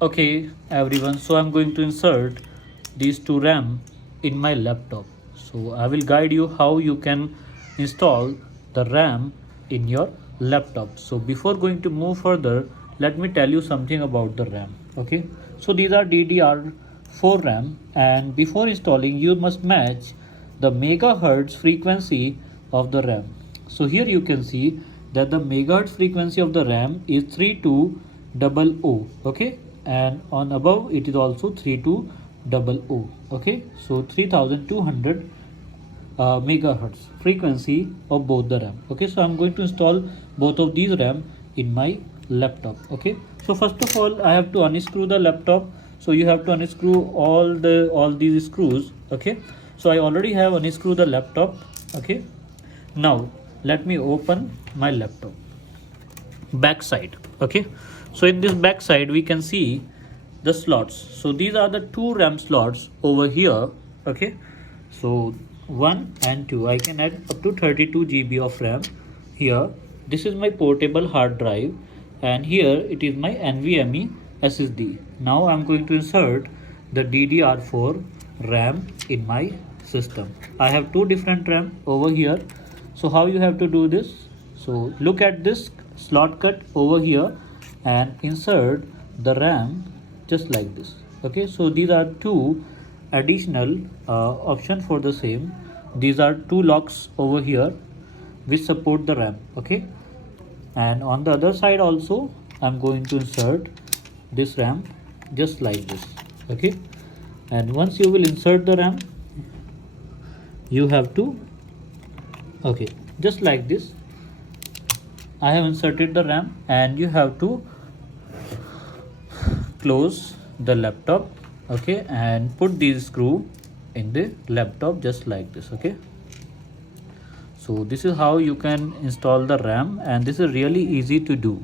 Okay everyone, so I'm going to insert these two RAM in my laptop. So I will guide you how you can install the RAM in your laptop. So before going to move further, let me tell you something about the RAM. Okay, so these are DDR4 RAM, and before installing you must match the megahertz frequency of the RAM. So here you can see that the megahertz frequency of the RAM is 3200. Okay, and on above it is also 3200. Okay, so 3200 megahertz frequency of both the RAM. Okay, so I'm going to install both of these RAM in my laptop. Okay, so first of all I have to unscrew the laptop. So you have to unscrew all these screws. Okay, so I already have unscrewed the laptop. Okay, now let me open my laptop back side. Okay, so in this back side we can see the slots. So these are the two RAM slots over here. Okay, so 1 and 2, I can add up to 32 GB of RAM here. This is my portable hard drive, and here it is my NVMe SSD. Now I'm going to insert the DDR4 RAM in my system. I have two different RAM over here. So how you have to do this? So look at this slot cut over here and insert the RAM just like this. Okay, so these are two additional option for the same. These are two locks over here which support the RAM. Okay, and on the other side also I'm going to insert this RAM just like this. Okay, and once you will insert the RAM, you have to, okay, just like this I have inserted the RAM, and you have to close the laptop. Okay, and put these screw in the laptop just like this. Okay, so this is how you can install the RAM, and this is really easy to do.